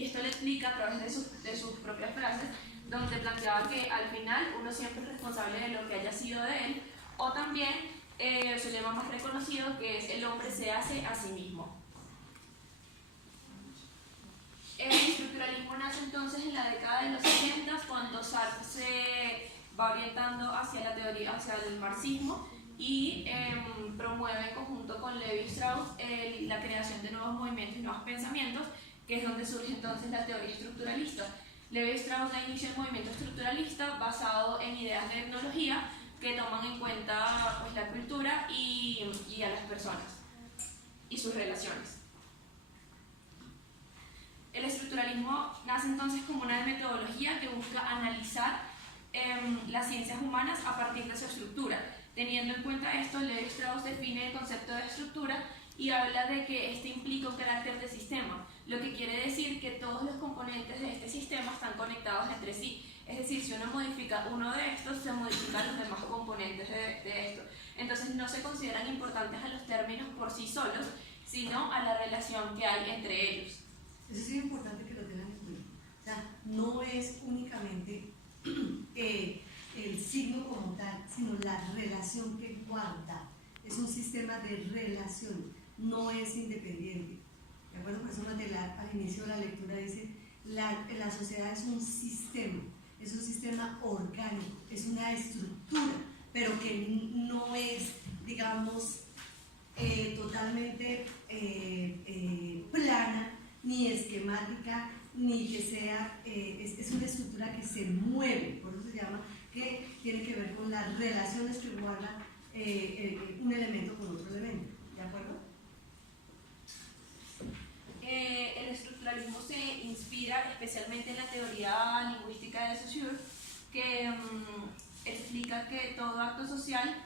Y esto le explica a través de sus propias frases, donde planteaba que al final uno siempre es responsable de lo que haya sido de él, o también su lema más reconocido, que es el hombre se hace a sí mismo. El estructuralismo nace entonces en la década de los 60, cuando Sartre se va orientando hacia la teoría, hacia el marxismo, y promueve en conjunto con Levi Strauss la creación de nuevos movimientos y nuevos pensamientos, que es donde surge entonces la teoría estructuralista. Levi Strauss da inicio al movimiento estructuralista basado en ideas de etnología que toman en cuenta pues, la cultura y a las personas y sus relaciones. El estructuralismo nace entonces como una metodología que busca analizar las ciencias humanas a partir de su estructura. Teniendo en cuenta esto, Levi Strauss define el concepto de estructura y habla de que este implica un carácter de sistema, lo que quiere decir que todos los componentes de este sistema están conectados entre sí. Es decir, si uno modifica uno de estos, se modifican los demás componentes de esto. Entonces no se consideran importantes a los términos por sí solos, sino a la relación que hay entre ellos. Eso sí es importante que lo tengan en cuenta. O sea, no es únicamente el signo como tal, sino la relación que guarda. Es un sistema de relación, no es independiente. ¿De acuerdo? Por eso Matelar al inicio de la lectura dice, la sociedad es un sistema orgánico, es una estructura, pero que no es, digamos, totalmente plana, ni esquemática, ni que sea, es una estructura que se mueve, por eso se llama, que tiene que ver con las relaciones que guarda un elemento con otro elemento. ¿De acuerdo? El estructuralismo se inspira especialmente en la teoría lingüística de Saussure, que explica que todo acto social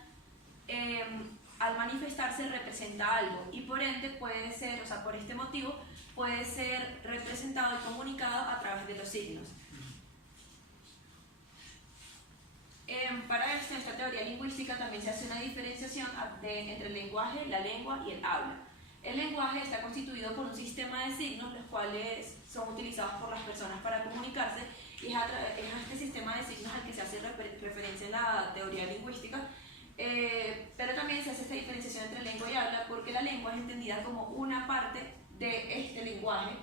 al manifestarse representa algo y por ende puede ser, o sea, por este motivo puede ser representado y comunicado a través de los signos. Para esto, en esta teoría lingüística también se hace una diferenciación entre el lenguaje, la lengua y el habla. El lenguaje está constituido por un sistema de signos, los cuales son utilizados por las personas para comunicarse, y es a este sistema de signos al que se hace referencia en la teoría lingüística, pero también se hace esta diferenciación entre lengua y habla, porque la lengua es entendida como una parte de este lenguaje,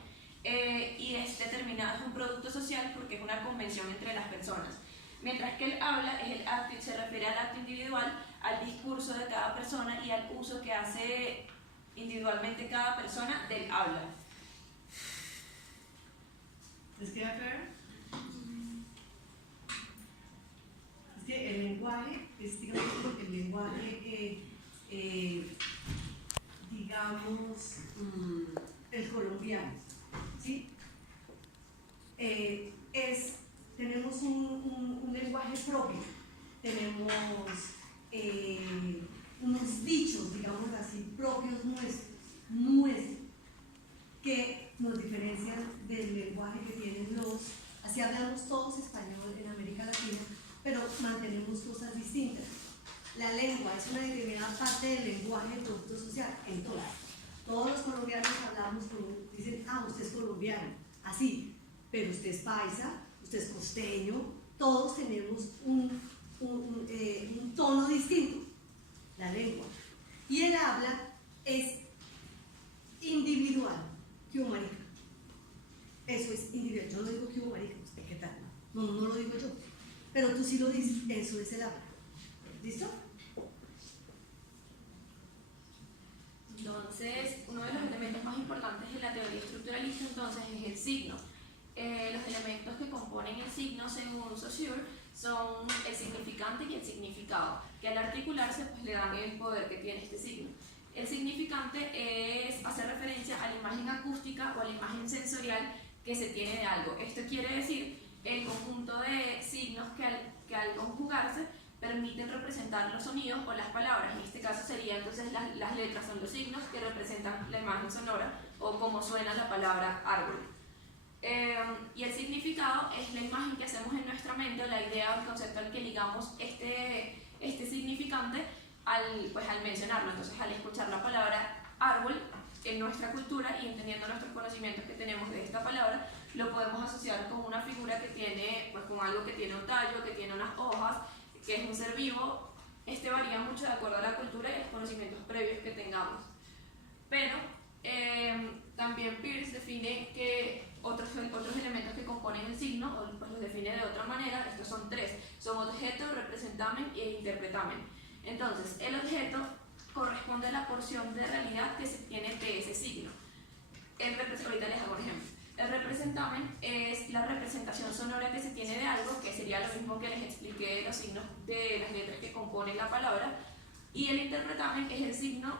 y es determinada, es un producto social porque es una convención entre las personas. Mientras que el habla es el acto, se refiere al acto individual, al discurso de cada persona y al uso que hace individualmente cada persona del habla. ¿Les queda claro? Es que el lenguaje, digamos, el lenguaje, digamos, el colombiano, ¿sí? Tenemos un lenguaje propio, tenemos unos dichos, digamos así, propios nuestros, que nos diferencian del lenguaje que tienen así hablamos todos español en América Latina, pero mantenemos cosas distintas. La lengua es una determinada parte del lenguaje del producto social, en todos los colombianos hablamos, dicen, usted es colombiano, así, pero usted es paisa, usted es costeño, todos tenemos un tono distinto, la lengua. Y el habla es individual, ¿qué hubo, marica? Eso es individual, yo no digo ¿qué hubo, marica? ¿Usted qué tal? No lo digo yo, pero tú sí lo dices, eso es el habla. ¿Listo? Entonces, uno de los elementos más importantes de la teoría estructuralista entonces es el signo. Los elementos que componen el signo, según Saussure, son el significante y el significado, que al articularse pues, le dan el poder que tiene este signo. El significante hace referencia a la imagen acústica o a la imagen sensorial que se tiene de algo. Esto quiere decir el conjunto de signos que al conjugarse permiten representar los sonidos o las palabras. En este caso sería entonces las letras son los signos que representan la imagen sonora o cómo suena la palabra árbol. Y el significado es la imagen que hacemos en nuestra mente, o la idea o el concepto al que ligamos este significante al mencionarlo. Entonces, al escuchar la palabra árbol en nuestra cultura y entendiendo nuestros conocimientos que tenemos de esta palabra, lo podemos asociar con una figura que tiene, pues con algo que tiene un tallo, que tiene unas hojas, que es un ser vivo. Este varía mucho de acuerdo a la cultura y a los conocimientos previos que tengamos. Pero también Peirce define que otros elementos que componen el signo, o pues los define de otra manera. Estos son tres: son objeto, representamen e interpretamen. Entonces, el objeto corresponde a la porción de realidad que se tiene de ese signo. Ahorita les hago un ejemplo. El representamen es la representación sonora que se tiene de algo, que sería lo mismo que les expliqué de los signos de las letras que componen la palabra. Y el interpretamen es el signo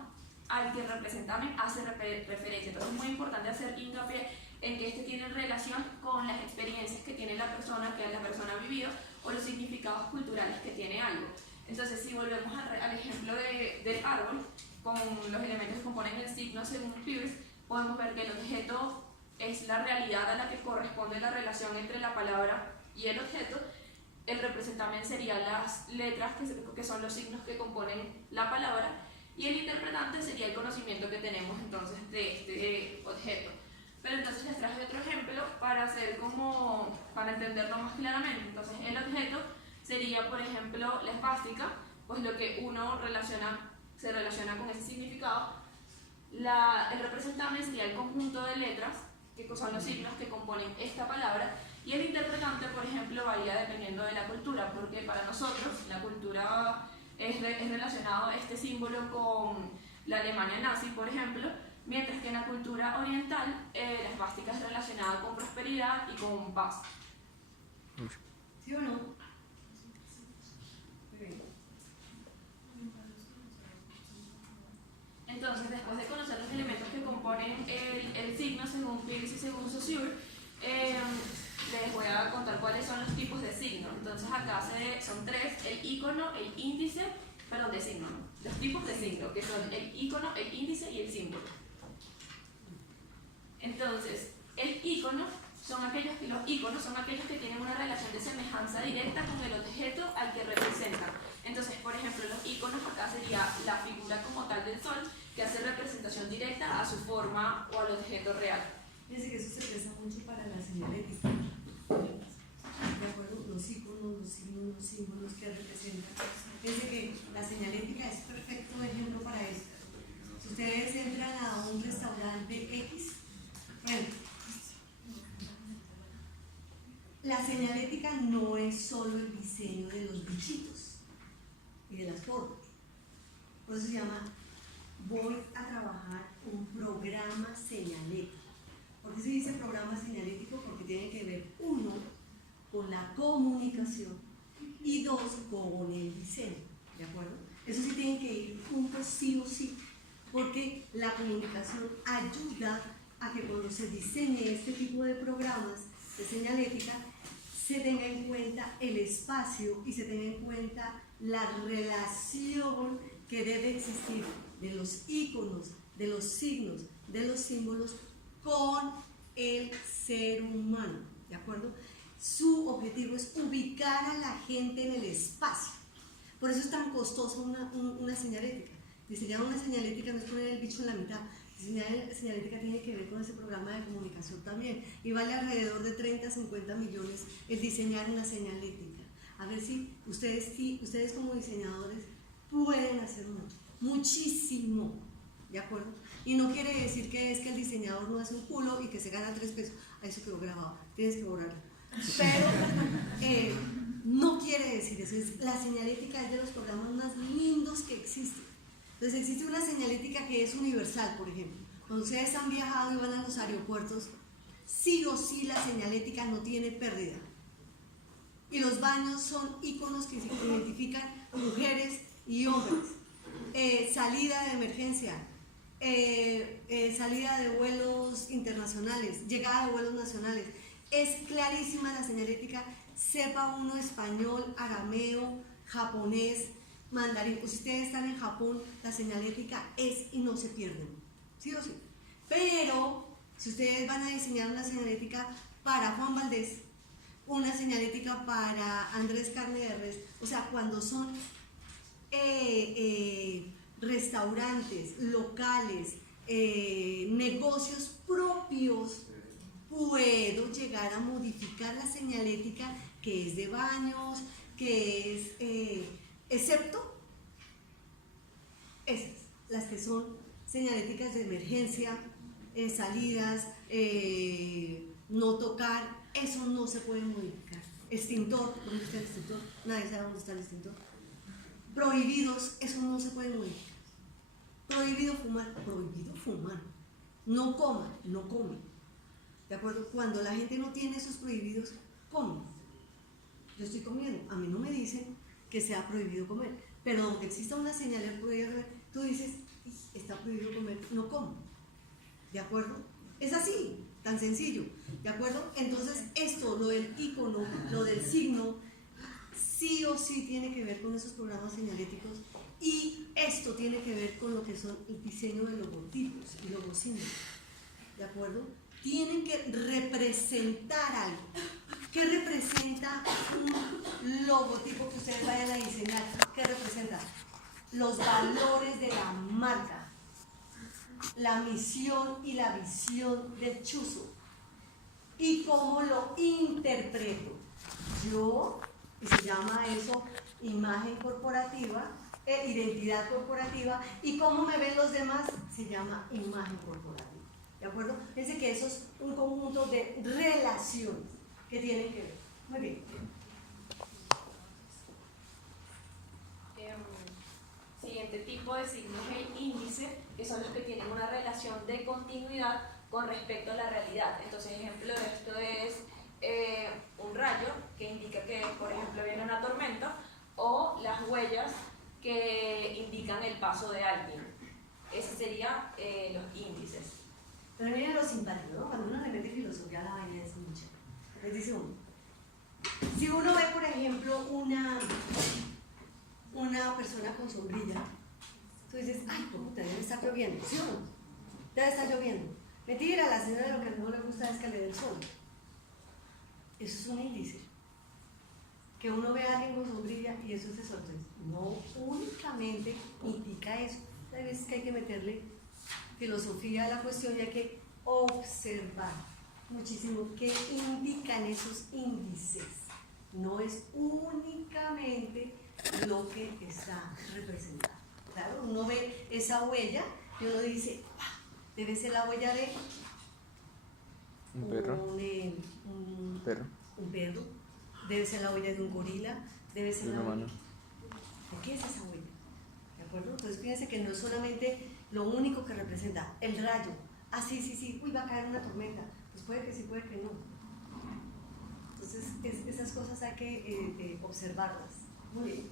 al que el representamen hace referencia. Entonces es muy importante hacer hincapié en que este tiene relación con las experiencias que tiene la persona, que la persona ha vivido, o los significados culturales que tiene algo. Entonces, si volvemos al ejemplo del árbol, con los elementos que componen el signo según Peirce, podemos ver que el objeto es la realidad a la que corresponde la relación entre la palabra y el objeto. El representamen serían las letras, que son los signos que componen la palabra, y el interpretante sería el conocimiento que tenemos entonces de este objeto. Pero entonces les traje otro ejemplo para entenderlo más claramente. Entonces, el objeto sería, por ejemplo, la esvástica, pues lo que uno se relaciona con ese significado. El representamen sería el conjunto de letras, que son los signos que componen esta palabra, y el interpretante, por ejemplo, varía dependiendo de la cultura, porque para nosotros la cultura es relacionado este símbolo con la Alemania nazi, por ejemplo, mientras que en la cultura oriental la esvástica es relacionada con prosperidad y con paz. ¿Sí o no? Entonces, después de conocer los elementos que componen el signo según Peirce y según Saussure, les voy a contar cuáles son los tipos de signo. Entonces, acá son tres: el ícono, el índice, perdón, de signo, ¿no? Los tipos de signo, que son el ícono, el índice y el símbolo. Entonces, los íconos son aquellos que tienen una relación de semejanza directa con el objeto al que representan. Entonces, por ejemplo, los íconos acá sería la figura como tal del sol, que hace representación directa a su forma o al objeto real. Fíjense que eso se presta mucho para la señalética. ¿De acuerdo? Los íconos, los signos, los símbolos que representan. Fíjense que la señalética es perfecto ejemplo para esto. Si ustedes entran a un restaurante X, bueno, la señalética no es solo el diseño de los bichitos y de las formas. Por eso se llama: voy a trabajar un programa señalético. ¿Por qué se dice programa señalético? Porque tiene que ver, uno, con la comunicación y dos, con el diseño. ¿De acuerdo? Eso sí tienen que ir juntos sí o sí, porque la comunicación ayuda a que cuando se diseñe este tipo de programas de señalética se tenga en cuenta el espacio y se tenga en cuenta la relación que debe existir de los íconos, de los signos, de los símbolos con el ser humano, ¿de acuerdo? Su objetivo es ubicar a la gente en el espacio. Por eso es tan costosa una señalética. Diseñar una señalética no es poner el bicho en la mitad. Señalética tiene que ver con ese programa de comunicación también, y vale alrededor de 30 a 50 millones el diseñar una señalética. A ver si ustedes como diseñadores pueden hacer muchísimo, ¿de acuerdo? Y no quiere decir que es que el diseñador no hace un culo y que se gana 3 pesos. Ah, eso quedó grabado, tienes que borrarlo. Pero no quiere decir eso. La señalética es de los programas más lindos que existen. Entonces existe una señalética que es universal, por ejemplo. Cuando ustedes han viajado y van a los aeropuertos, sí o sí la señalética no tiene pérdida. Y los baños son íconos que identifican mujeres y hombres. Salida de emergencia, salida de vuelos internacionales, llegada de vuelos nacionales. Es clarísima la señalética, sepa uno español, arameo, japonés, mandarín. Si ustedes están en Japón, la señalética es y no se pierden, sí o sí. Pero si ustedes van a diseñar una señalética para Juan Valdés, una señalética para Andrés Carne de Res, o sea, cuando son negocios locales, negocios propios, pues puedo llegar a modificar la señalética que es de baños, que es, excepto esas, las que son señaléticas de emergencia, salidas, no tocar, eso no se puede modificar. Extintor, ¿dónde está el extintor? Nadie sabe dónde está el extintor. Prohibidos, eso no se puede modificar. Prohibido fumar, prohibido fumar. No coma, no come. ¿De acuerdo? Cuando la gente no tiene esos prohibidos, come. Yo estoy comiendo, a mí no me dicen que sea prohibido comer, pero aunque exista una señal de prohibido comer, tú dices, está prohibido comer, no como. ¿De acuerdo? Es así, tan sencillo. ¿De acuerdo? Entonces, esto, lo del icono, lo del signo, sí o sí tiene que ver con esos programas señaléticos, y esto tiene que ver con lo que son el diseño de logotipos y logosignos. ¿De acuerdo? Tienen que representar algo. ¿Qué representa un logotipo que ustedes vayan a diseñar? ¿Qué representa? Los valores de la marca, la misión y la visión del chuzo, y cómo lo interpreto yo, y se llama eso imagen corporativa, identidad corporativa, y cómo me ven los demás, se llama imagen corporativa. ¿De acuerdo? Fíjense que eso es un conjunto de relaciones que tienen que ver. Muy bien. Siguiente tipo de signo es el índice, que son los que tienen una relación de continuidad con respecto a la realidad. Entonces, ejemplo de esto es un rayo que indica que, por ejemplo, viene una tormenta, o las huellas que indican el paso de alguien. Esos serían los índices. Pero miren lo simpático, ¿no? Cuando uno le mete filosofía a la vaina es mucho. Les dice uno, si uno ve, por ejemplo, una persona con sombrilla, tú dices, ay, puta, debe estar lloviendo, ¿sí o no? Debe estar lloviendo. Mentira, la señora lo que no le gusta es que le dé el sol. Eso es un índice. Que uno ve a alguien con sombrilla y eso se sorprende. No únicamente indica eso. Hay veces que hay que meterle filosofía a la cuestión y hay que observar muchísimo qué indican esos índices. No es únicamente lo que está representado. Claro, uno ve esa huella y uno dice, debe ser la huella de un perro. Un perro, debe ser la huella de un gorila, debe ser la huella. ¿De qué es esa huella? ¿De acuerdo? Entonces fíjense que no es solamente lo único que representa el rayo. Ah, sí, uy, va a caer una tormenta. Pues puede que sí, puede que no. Entonces esas cosas hay que observarlas. Muy bien.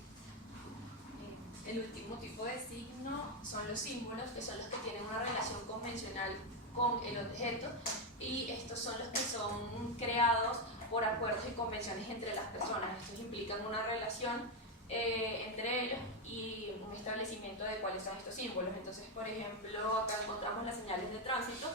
El último tipo de signo son los símbolos, que son los que tienen una relación convencional con el objeto, y estos son los que son creados por acuerdos y convenciones entre las personas. Estos implican una relación entre ellos y un establecimiento de cuáles son estos símbolos. Entonces, por ejemplo, acá encontramos las señales de tránsito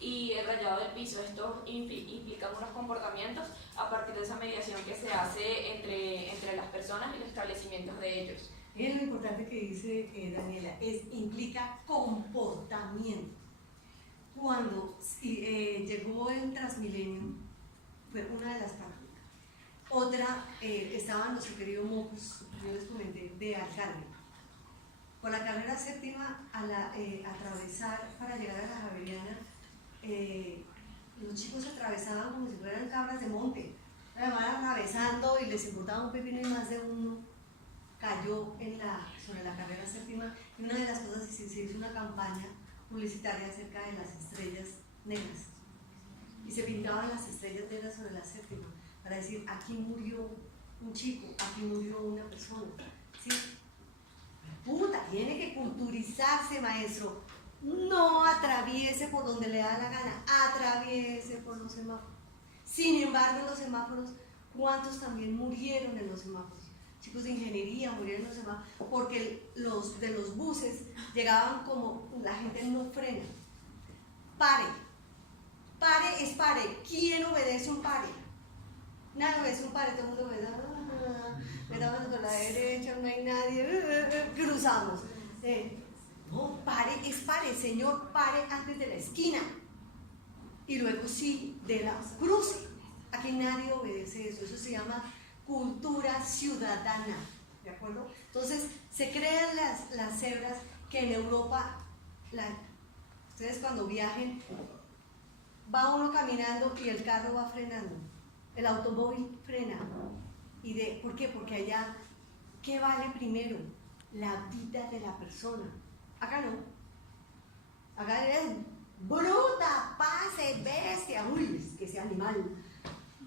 y el rayado del piso. Estos implican unos comportamientos a partir de esa mediación que se hace entre las personas y los establecimientos de ellos. Es lo importante que dice Daniela, implica comportamiento. Cuando llegó el Transmilenio, fue una de las prácticas. Otra, estaban los queridos mocos, yo les comenté, de alcalde. Por la carrera séptima, atravesar para llegar a la Javeriana, los chicos se atravesaban como si fueran cabras de monte. Además, atravesando y les importaba un pepino, y más de uno cayó sobre la carrera séptima. Y una de las cosas es que se hizo una campaña publicitaria acerca de las estrellas negras. Y se pintaban las estrellas negras sobre la séptima para decir, aquí murió un chico, aquí murió una persona. ¿Sí? Puta, tiene que culturizarse, maestro. No atraviese por donde le da la gana, atraviese por los semáforos. Sin embargo, en los semáforos, ¿cuántos también murieron en los semáforos? Chicos de ingeniería murieron en los semáforos porque los de los buses llegaban como la gente no frena. Pare es pare. ¿Quién obedece un pare? Nadie obedece un pare, todo el mundo obedece. Metamos por la derecha, no hay nadie, cruzamos. No, pare es pare, señor, pare antes de la esquina. y luego sí de la cruz. Aquí nadie obedece eso, eso se llama cultura ciudadana, ¿de acuerdo? Entonces se crean las cebras que en Europa, ustedes cuando viajen, va uno caminando y el carro va frenando, el automóvil frena. ¿Por qué? Porque allá, ¿qué vale primero? La vida de la persona. Acá no. Acá es bruta, pase, bestia, uy, que sea animal.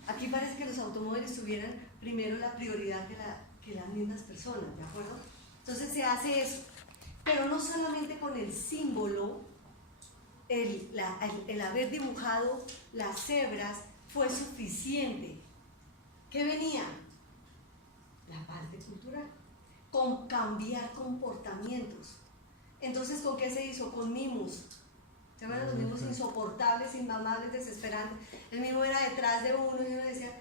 Aquí parece que los automóviles tuvieran primero la prioridad que las mismas personas, ¿de acuerdo? Entonces se hace eso, pero no solamente con el símbolo, el haber dibujado las cebras fue suficiente. ¿Qué venía? La parte cultural, con cambiar comportamientos. Entonces, ¿con qué se hizo? Con mimos. ¿Se acuerdan los mimos insoportables, inmamables, desesperantes? El mimo era detrás de uno y uno decía,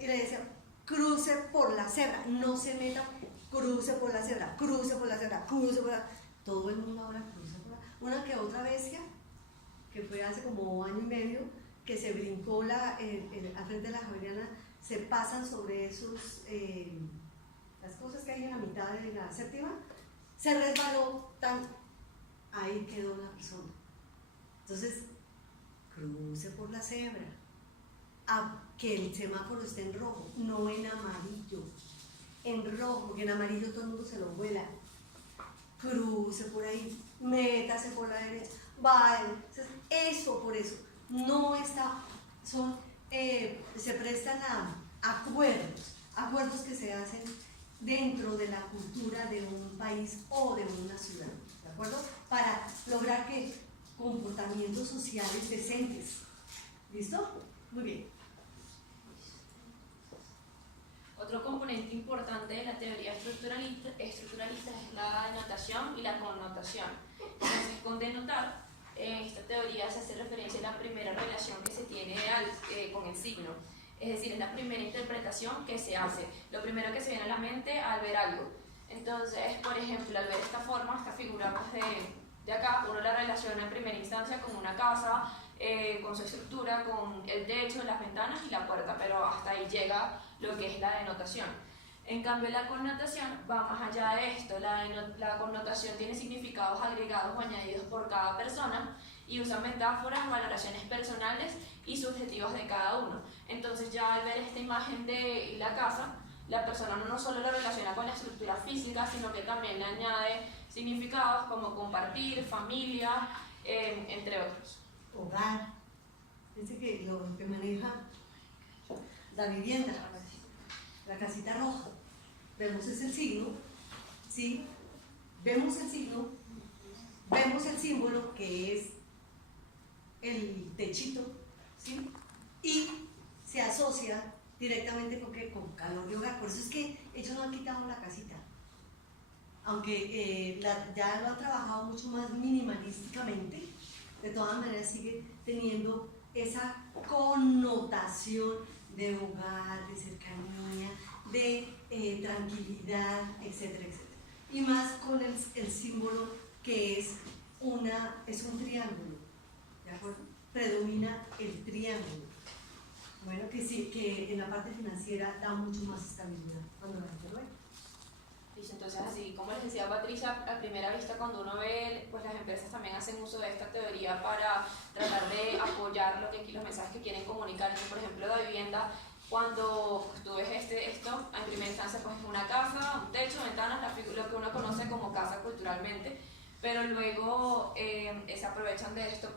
y le decía, cruce por la cebra, no se meta, cruce por la cebra, cruce por la cebra, cruce por la... Todo el mundo ahora cruza por la... Una que otra bestia, que fue hace como año y medio, que se brincó al frente de la Javeriana, se pasan sobre esos, las cosas que hay en la mitad de la séptima, se resbaló ahí quedó la persona. Entonces, cruce por la cebra, a que el semáforo esté en rojo, no en amarillo, en rojo, porque en amarillo todo el mundo se lo vuela. Cruce por ahí, métase por la derecha, vaya. Eso, por eso, no está, se prestan a acuerdos que se hacen dentro de la cultura de un país o de una ciudad, ¿de acuerdo? Para lograr que comportamientos sociales decentes. ¿Listo? Muy bien. Otro componente importante de la teoría estructuralista es la denotación y la connotación. Entonces, con denotar, en esta teoría se hace referencia a la primera relación que se tiene con el signo. Es decir, es la primera interpretación que se hace, lo primero que se viene a la mente al ver algo. Entonces, por ejemplo, al ver esta forma, esta figura más de acá, uno la relaciona en primera instancia con una casa, con su estructura, con el techo, las ventanas y la puerta, pero hasta ahí llega lo que es la denotación. En cambio, la connotación va más allá de esto. La connotación tiene significados agregados o añadidos por cada persona y usa metáforas, valoraciones personales y subjetivas de cada uno. Entonces, ya al ver esta imagen de la casa, la persona no solo lo relaciona con la estructura física, sino que también le añade significados como compartir, familia, entre otros. Hogar, dice que lo que maneja la vivienda, la casita roja, vemos ese signo, ¿sí? Vemos el signo, vemos el símbolo que es el techito, ¿sí? Y se asocia directamente con calor de hogar. Por eso es que ellos no han quitado la casita, aunque ya lo han trabajado mucho más minimalísticamente. De todas maneras sigue teniendo esa connotación de hogar, de cercanía, de tranquilidad, etcétera, etcétera. Y más con el símbolo que es un triángulo, ¿de acuerdo? Predomina el triángulo. Bueno, que sí, que en la parte financiera da mucho más estabilidad cuando la gente lo ve. Entonces, así como les decía Patricia, a primera vista cuando uno ve, pues las empresas también hacen uso de esta teoría para tratar de apoyar los mensajes que quieren comunicar. Por ejemplo, la vivienda, cuando pues, tú ves esto, en primera instancia pues es una casa, un techo, ventanas, lo que uno conoce como casa culturalmente, pero luego se aprovechan de esto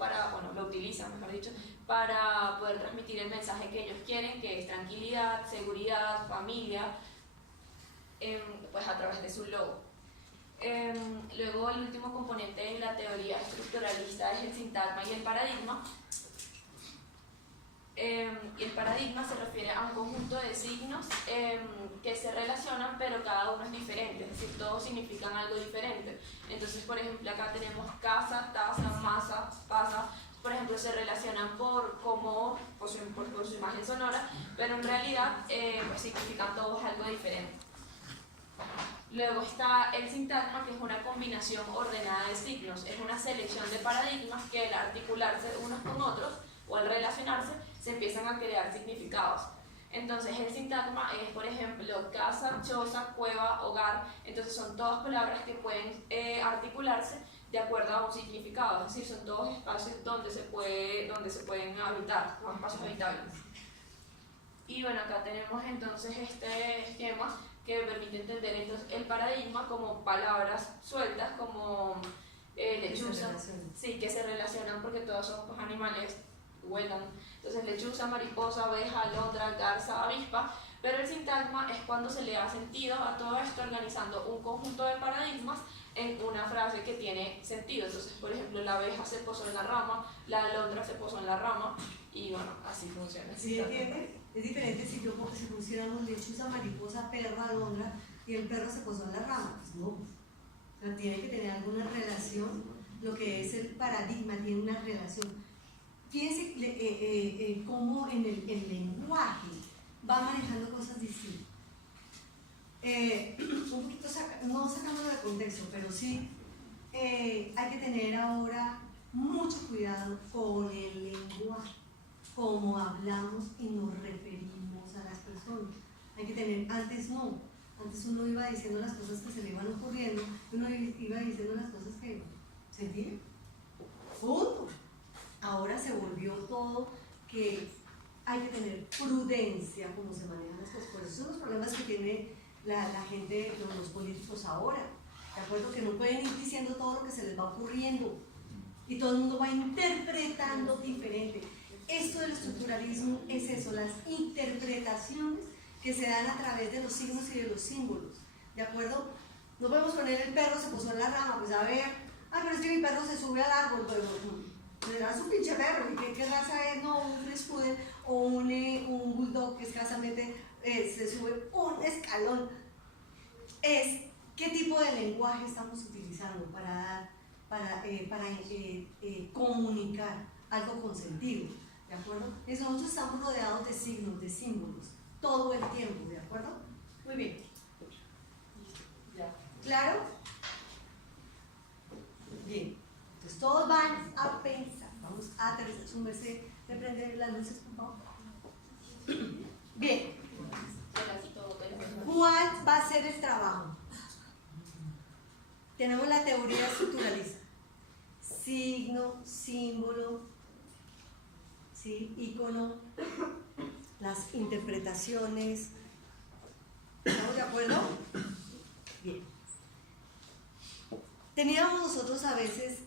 lo utilizan, mejor dicho, para poder transmitir el mensaje que ellos quieren, que es tranquilidad, seguridad, familia, pues a través de su logo. Luego el último componente de la teoría estructuralista es el sintagma y el paradigma. Y el paradigma se refiere a un conjunto de signos que se relacionan, pero cada uno es diferente, es decir, todos significan algo diferente. Entonces, por ejemplo, acá tenemos casa, taza, masa, pasa. Por ejemplo, se relacionan por su imagen sonora, pero en realidad pues significan todos algo diferente. Luego está el sintagma, que es una combinación ordenada de signos, es una selección de paradigmas que al articularse unos con otros o al relacionarse se empiezan a crear significados. Entonces el sintagma es, por ejemplo, casa, choza, cueva, hogar. Entonces son todas palabras que pueden articularse de acuerdo a un significado, es decir, son todos espacios donde se pueden habitar, son espacios habitables. Y bueno, acá tenemos entonces este esquema que permite entender entonces el paradigma como palabras sueltas, como lechuza, sí, que se relacionan porque todos son pues, animales, vuelan. Entonces lechuza, mariposa, abeja, alondra, garza, avispa. Pero el sintagma es cuando se le da sentido a todo esto organizando un conjunto de paradigmas en una frase que tiene sentido. Entonces, por ejemplo, la abeja se posó en la rama, la alondra se posó en la rama, y bueno, así funciona. ¿Sí entiende? Es diferente si yo si pusiéramos lechuza, mariposa, perra, alondra y el perro se posó en la rama. Pues no. O sea, tiene que tener alguna relación. Lo que es el paradigma tiene una relación. Fíjense cómo en el lenguaje va manejando cosas distintas. Un poquito, no sacándolo de contexto, pero sí hay que tener ahora mucho cuidado con el lenguaje, cómo hablamos y nos referimos a las personas. Hay que tener, antes uno iba diciendo las cosas que se le iban ocurriendo, uno iba diciendo las cosas que sentía. Punto. Ahora se volvió todo que hay que tener prudencia como se manejan las cosas. Por eso son los problemas que tiene la gente, los políticos ahora. ¿De acuerdo? Que no pueden ir diciendo todo lo que se les va ocurriendo y todo el mundo va interpretando diferente. Esto del estructuralismo es eso, las interpretaciones que se dan a través de los signos y de los símbolos. ¿De acuerdo? No podemos poner el perro se posó en la rama, pues a ver, pero es que mi perro se sube al árbol, pero le da su pinche perro, ¿y qué raza es? No, un French Poodle o un Bulldog que escasamente se sube un escalón. Es qué tipo de lenguaje estamos utilizando para comunicar algo con sentido, ¿de acuerdo? Nosotros estamos rodeados de signos, de símbolos, todo el tiempo, ¿de acuerdo? Muy bien. ¿Claro? Bien. Entonces todos van a pensar. Vamos a aterrizar. Su merced de prender las luces, por favor. Bien. ¿Cuál va a ser el trabajo? Tenemos la teoría estructuralista. Signo, símbolo, ¿sí? Icono, las interpretaciones. ¿Estamos de acuerdo? Bien. Teníamos nosotros a veces,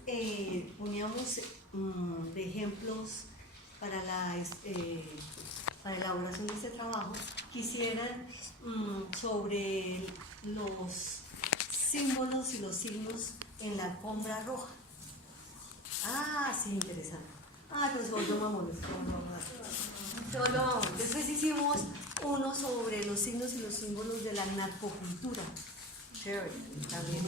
poníamos de ejemplos para la elaboración de este trabajo, quisieran sobre los símbolos y los signos en la alfombra roja. Ah, sí, interesante. Ah, pero se volvió mamón. Después hicimos uno sobre los signos y los símbolos de la narcocultura. Chévere, también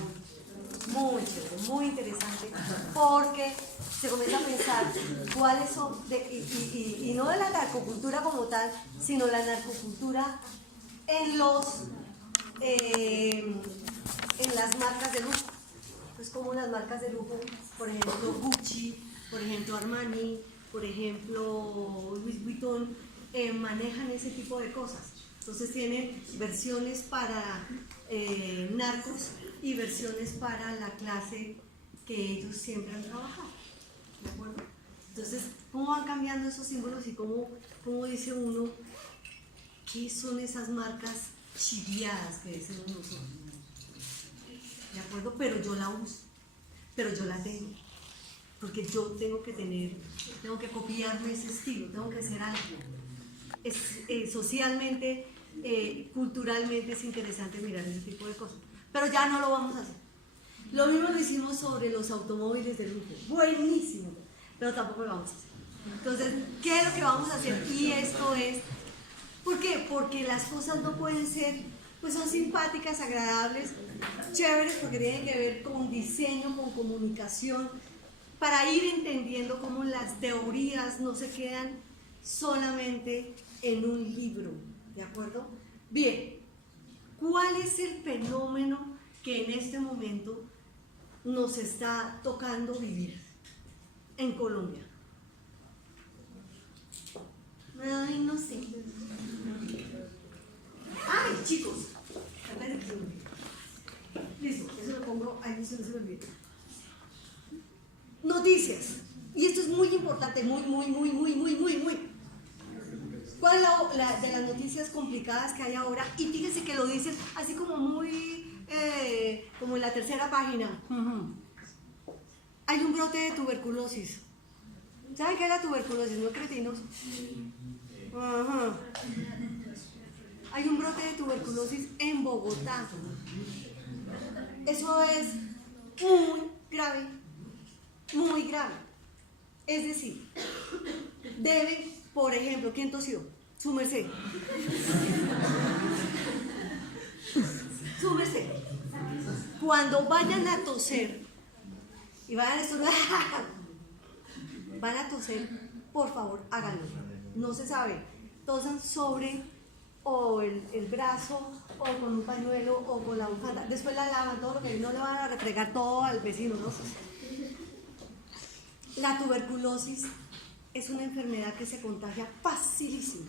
muy chévere, muy interesante, porque se comienza a pensar cuáles son, y no de la narcocultura como tal, sino la narcocultura en las marcas de lujo. Pues como las marcas de lujo, por ejemplo Gucci, por ejemplo Armani, por ejemplo Louis Vuitton, manejan ese tipo de cosas. Entonces tienen versiones para narcos y versiones para la clase que ellos siempre han trabajado. ¿De acuerdo? Entonces, ¿cómo van cambiando esos símbolos y cómo dice uno qué son esas marcas chiviadas que decimos nosotros? ¿De acuerdo? Pero yo la uso, pero yo la tengo. Porque yo tengo que copiarme ese estilo, tengo que hacer algo. Socialmente, culturalmente es interesante mirar ese tipo de cosas. Pero ya no lo vamos a hacer. Lo mismo lo hicimos sobre los automóviles de lujo. Buenísimo, pero tampoco lo vamos a hacer. Entonces, ¿qué es lo que vamos a hacer? Y esto es, ¿por qué? Porque las cosas no pueden ser, pues son simpáticas, agradables, chéveres, porque tienen que ver con diseño, con comunicación, para ir entendiendo cómo las teorías no se quedan solamente en un libro, ¿de acuerdo? Bien, ¿Cuál es el fenómeno que en este momento nos está tocando vivir en Colombia? Ay, no sé. Ay, chicos. Listo, eso lo pongo ahí, no se me olvida. Noticias. Y esto es muy importante, muy. ¿Cuál es de las noticias complicadas que hay ahora? Y fíjense que lo dicen así como muy, como en la tercera página. Hay un brote de tuberculosis. ¿Saben qué es la tuberculosis? ¿No, cretinos? Ajá. Hay un brote de tuberculosis en Bogotá. Eso es muy grave, muy grave. Es decir, debe, por ejemplo, ¿quién tosió? Su merced. Su merced. Cuando vayan a toser y vayan a estornudar, van a toser, por favor, háganlo. No se sabe. Tosan sobre o el brazo, o con un pañuelo, o con la bufanda. Después la lavan, todo lo que no le van a refregar todo al vecino, ¿no? La tuberculosis es una enfermedad que se contagia facilísimo.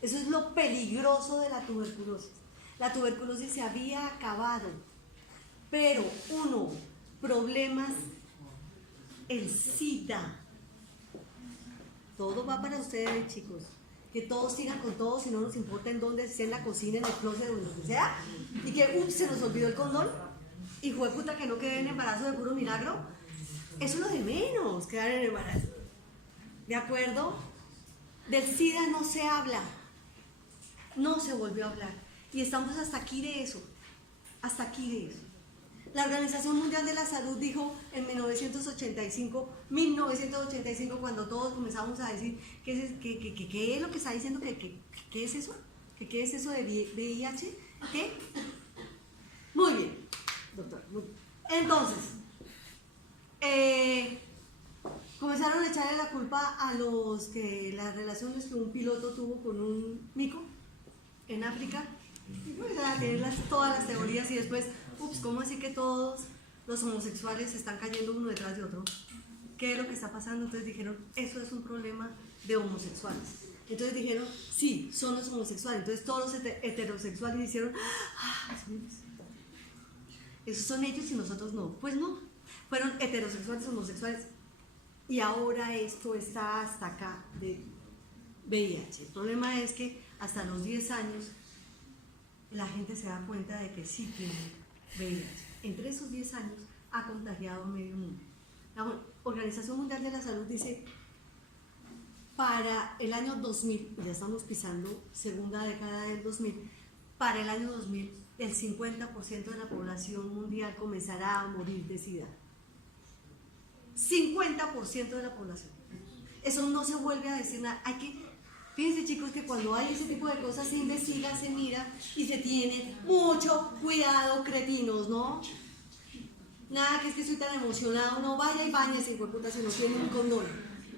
Eso es lo peligroso de la tuberculosis. La tuberculosis se había acabado, pero problemas, el SIDA. Todo va para ustedes, chicos. Que todos sigan con todo, si no nos importa en dónde, si en la cocina, en el closet, o en lo que sea. Y que, se nos olvidó el condón. Hijo de puta, que no quede en embarazo de puro milagro. Eso es lo de menos, quedar en embarazo. ¿De acuerdo? Del SIDA no se habla. No se volvió a hablar. Y estamos hasta aquí de eso. Hasta aquí de eso. La Organización Mundial de la Salud dijo en 1985, cuando todos comenzamos a decir ¿qué es lo que está diciendo? ¿Qué es eso? ¿Qué es eso de VIH? ¿Qué? Muy bien, doctor. Entonces, comenzaron a echarle la culpa a los que las relaciones que un piloto tuvo con un mico en África. Y comenzaron a tener todas las teorías y después, ¿cómo así que todos los homosexuales están cayendo uno detrás de otro? ¿Qué es lo que está pasando? Entonces dijeron, eso es un problema de homosexuales. Entonces dijeron, sí, son los homosexuales. Entonces todos los heterosexuales hicieron, esos son ellos y nosotros no. Pues no, fueron heterosexuales, homosexuales. Y ahora esto está hasta acá de VIH. El problema es que hasta los 10 años la gente se da cuenta de que sí tiene VIH. Entre esos 10 años ha contagiado a medio mundo. La Organización Mundial de la Salud dice, para el año 2000, ya estamos pisando segunda década del 2000, para el año 2000 el 50% de la población mundial comenzará a morir de SIDA. 50% de la población. Eso no se vuelve a decir nada. Fíjense, chicos, que cuando hay ese tipo de cosas se investiga, se mira y se tiene mucho cuidado, cretinos, ¿no? Nada que es que estoy tan emocionado, no vaya y bañese, hijo de puta, si no tiene un condón.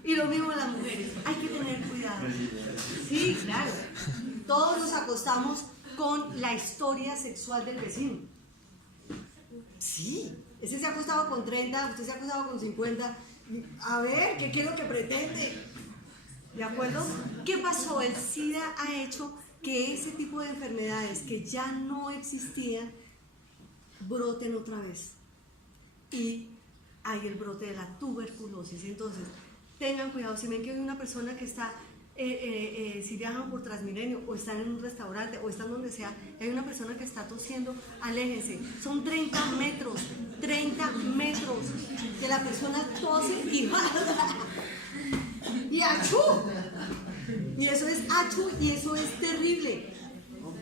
Y lo mismo las mujeres, hay que tener cuidado. Sí, claro. Todos nos acostamos con la historia sexual del vecino. Sí, ese se ha acostado con 30, usted se ha acostado con 50. A ver, ¿qué es lo que pretende? ¿De acuerdo? ¿Qué pasó? El SIDA ha hecho que ese tipo de enfermedades que ya no existían broten otra vez. Y hay el brote de la tuberculosis. Entonces, tengan cuidado. Si ven que hay una persona que está, si viajan por Transmilenio o están en un restaurante o están donde sea, hay una persona que está tosiendo, aléjense. Son 30 metros que la persona tose y achú. Y eso es achú y eso es terrible.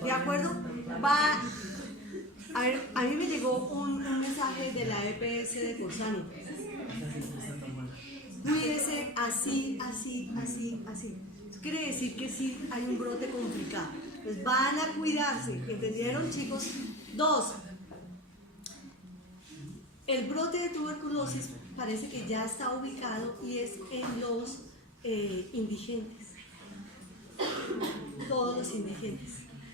¿De acuerdo? A ver, a mí me llegó un mensaje de la EPS de Corsano. Cuídese así. Eso quiere decir que sí hay un brote complicado. Pues van a cuidarse, ¿entendieron, chicos? 2. El brote de tuberculosis parece que ya está ubicado y es en los indigentes. Todos los indigentes.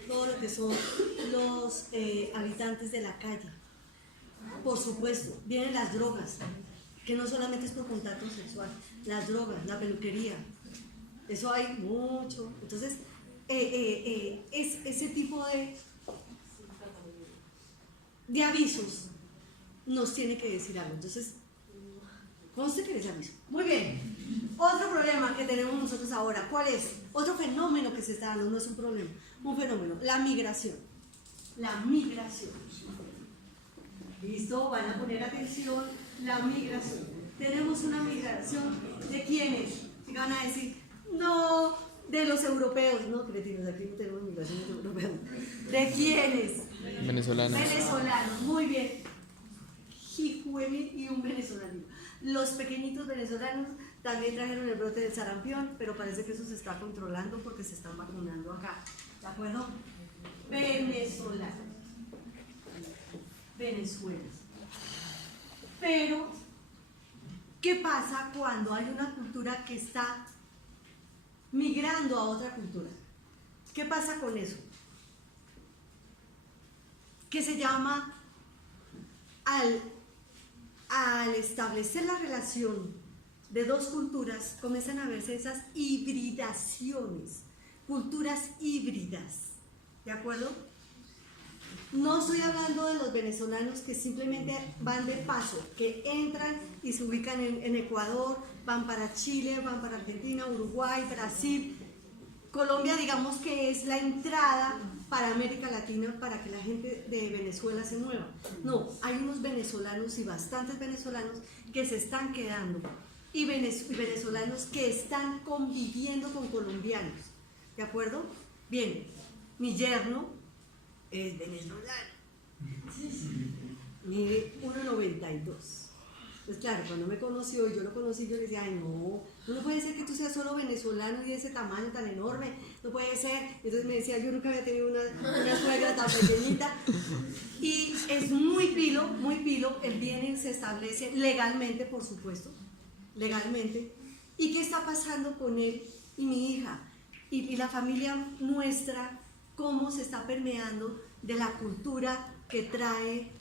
todo lo que son los habitantes de la calle. Por supuesto, vienen las drogas, que no solamente es por contacto sexual, las drogas, la peluquería, eso hay mucho. Entonces, ese tipo de avisos nos tiene que decir algo. Entonces, conste que les aviso. Muy bien. Otro problema que tenemos nosotros ahora, ¿cuál es? Otro fenómeno que se está dando, no es un problema, un fenómeno, la migración. La migración. ¿Listo? Van a poner atención, la migración. Tenemos una migración de quiénes. Y van a decir, no, de los europeos. No, cretinos, aquí no tenemos migración de europeos. ¿De quiénes? Venezolanos. Venezolanos, muy bien. Jijuemi y un venezolano. Los pequeñitos venezolanos también trajeron el brote del sarampión, pero parece que eso se está controlando porque se están vacunando acá. ¿De acuerdo? Venezolanos. Venezuela. Pero, ¿qué pasa cuando hay una cultura que está migrando a otra cultura? ¿Qué pasa con eso? Que se llama, al establecer la relación de dos culturas, comienzan a verse esas hibridaciones, culturas híbridas, ¿de acuerdo? No estoy hablando de los venezolanos que simplemente van de paso, que entran y se ubican en Ecuador, van para Chile, van para Argentina, Uruguay, Brasil. Colombia, digamos que es la entrada para América Latina para que la gente de Venezuela se mueva. No, hay unos venezolanos y bastantes venezolanos que se están quedando y venezolanos que están conviviendo con colombianos. ¿De acuerdo? Bien, mi yerno es venezolano. Mide 1,92. Pues claro, cuando me conoció y yo lo conocí, yo le decía, ay no puede ser que tú seas solo venezolano y de ese tamaño tan enorme, no puede ser. Entonces me decía, yo nunca había tenido una suegra tan pequeñita. Y es muy pilo, él viene y se establece legalmente, por supuesto, legalmente. ¿Y qué está pasando con él y mi hija? Y la familia nuestra, cómo se está permeando de la cultura que trae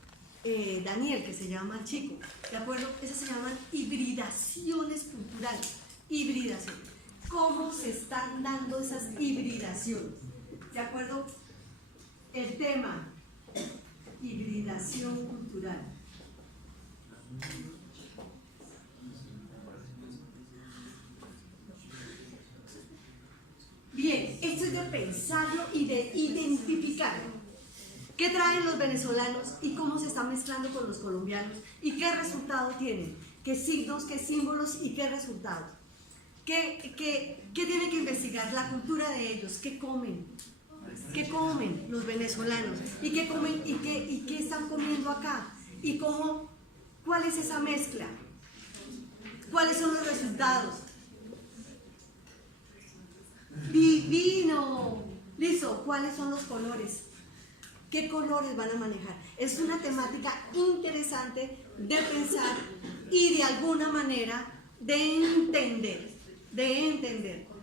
Daniel, que se llama chico, ¿de acuerdo? Esas se llaman hibridaciones culturales, hibridación. ¿Cómo se están dando esas hibridaciones? ¿De acuerdo? El tema, hibridación cultural. Bien, esto es de pensarlo y de identificarlo. ¿Qué traen los venezolanos y cómo se está mezclando con los colombianos? ¿Y qué resultado tienen? ¿Qué signos, qué símbolos y qué resultados? ¿Qué tienen que investigar? La cultura de ellos, ¿qué comen? ¿Qué comen los venezolanos? ¿Y qué comen y qué están comiendo acá? ¿Y cuál es esa mezcla? ¿Cuáles son los resultados? Divino. Listo, ¿cuáles son los colores? ¿Qué colores van a manejar? Es una temática interesante de pensar y de alguna manera de entender.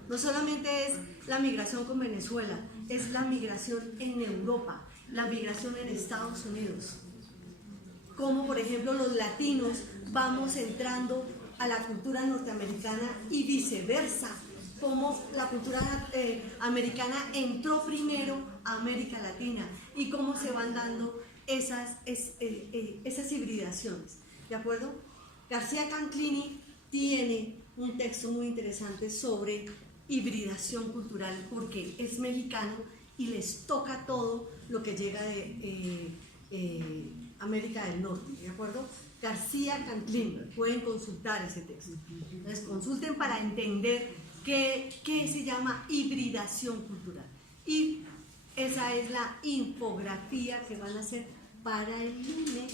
No solamente es la migración con Venezuela, es la migración en Europa, la migración en Estados Unidos. Como por ejemplo los latinos vamos entrando a la cultura norteamericana y viceversa. Cómo la cultura americana entró primero a América Latina y cómo se van dando esas hibridaciones, ¿de acuerdo? García Canclini tiene un texto muy interesante sobre hibridación cultural porque es mexicano y les toca todo lo que llega de América del Norte, ¿de acuerdo? García Canclini, pueden consultar ese texto. Entonces consulten para entender ¿qué se llama hibridación cultural? Y esa es la infografía que van a hacer para el lunes.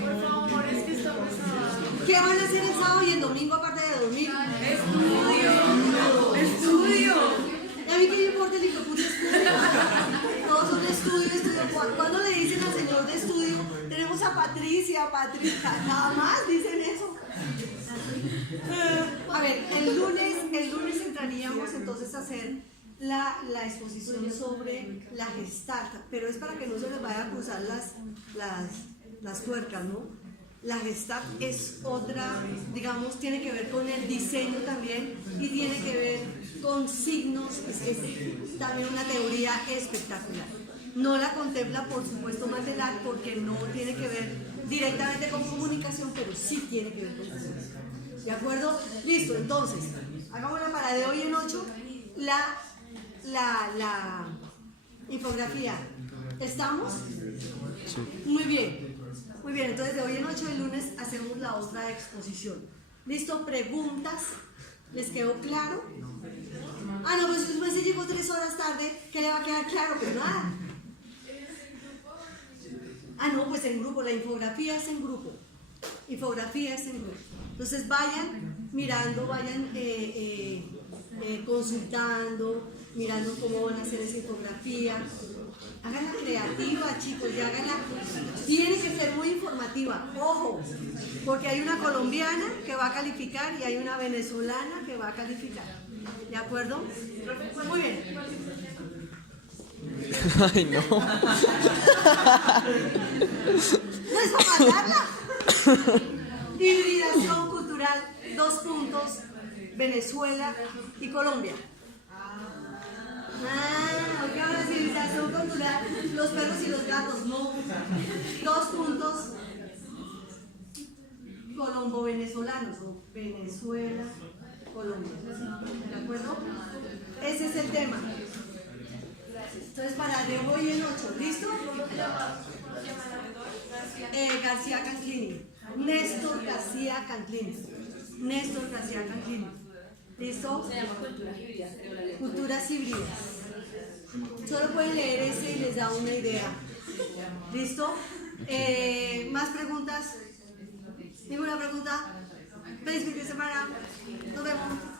Por favor, es que está pesado. ¿Qué van a hacer el sábado y el domingo aparte de dormir? Estudio. ¿Y a mí qué me importa el hijo de puta estudio? Todos son de estudio. ¿Cuándo le dicen al señor de estudio, tenemos a Patricia, nada más dicen eso. A ver, el lunes entraríamos entonces a hacer la exposición sobre la Gestalt, pero es para que no se les vaya a cruzar las tuercas, ¿no? La Gestalt es otra, digamos, tiene que ver con el diseño también y tiene que ver con signos, es también una teoría espectacular. No la contempla, por supuesto, Mandelar porque no tiene que ver directamente con comunicación, pero sí tiene que ver con comunicación. ¿De acuerdo? Listo, entonces, hagámosla para de hoy en 8, la infografía. ¿Estamos? Sí. Muy bien. Muy bien, entonces de hoy en 8 del lunes hacemos la otra exposición. ¿Listo? ¿Preguntas? ¿Les quedó claro? Ah, no, pues usted se llegó 3 horas tarde, ¿qué le va a quedar claro? Pues nada. Ah, no, pues en grupo, la infografía es en grupo. Infografía es en grupo. Entonces vayan mirando, vayan consultando, mirando cómo van a hacer esa infografía. Háganla creativa, chicos, y háganla. Tiene que ser muy informativa, ojo, porque hay una colombiana que va a calificar y hay una venezolana que va a calificar. ¿De acuerdo? Muy bien. Ay, no. ¿No es para matarla? Hibridación cultural, 2 puntos, Venezuela y Colombia. Ok, ahora civilización cultural, los perros y los gatos, no. 2 puntos, colombo-venezolanos, o Venezuela, Colombia. ¿De acuerdo? Ese es el tema. Entonces, para de hoy en 8, ¿listo? García Canclini. Néstor García Canclini. Néstor García Canclini. ¿Listo? Se llama culturas híbridas, creo la letra. Culturas híbridas. Solo pueden leer ese y les da una idea. ¿Listo? ¿Más preguntas? ¿Ninguna pregunta? Feliz fin de semana. Nos vemos.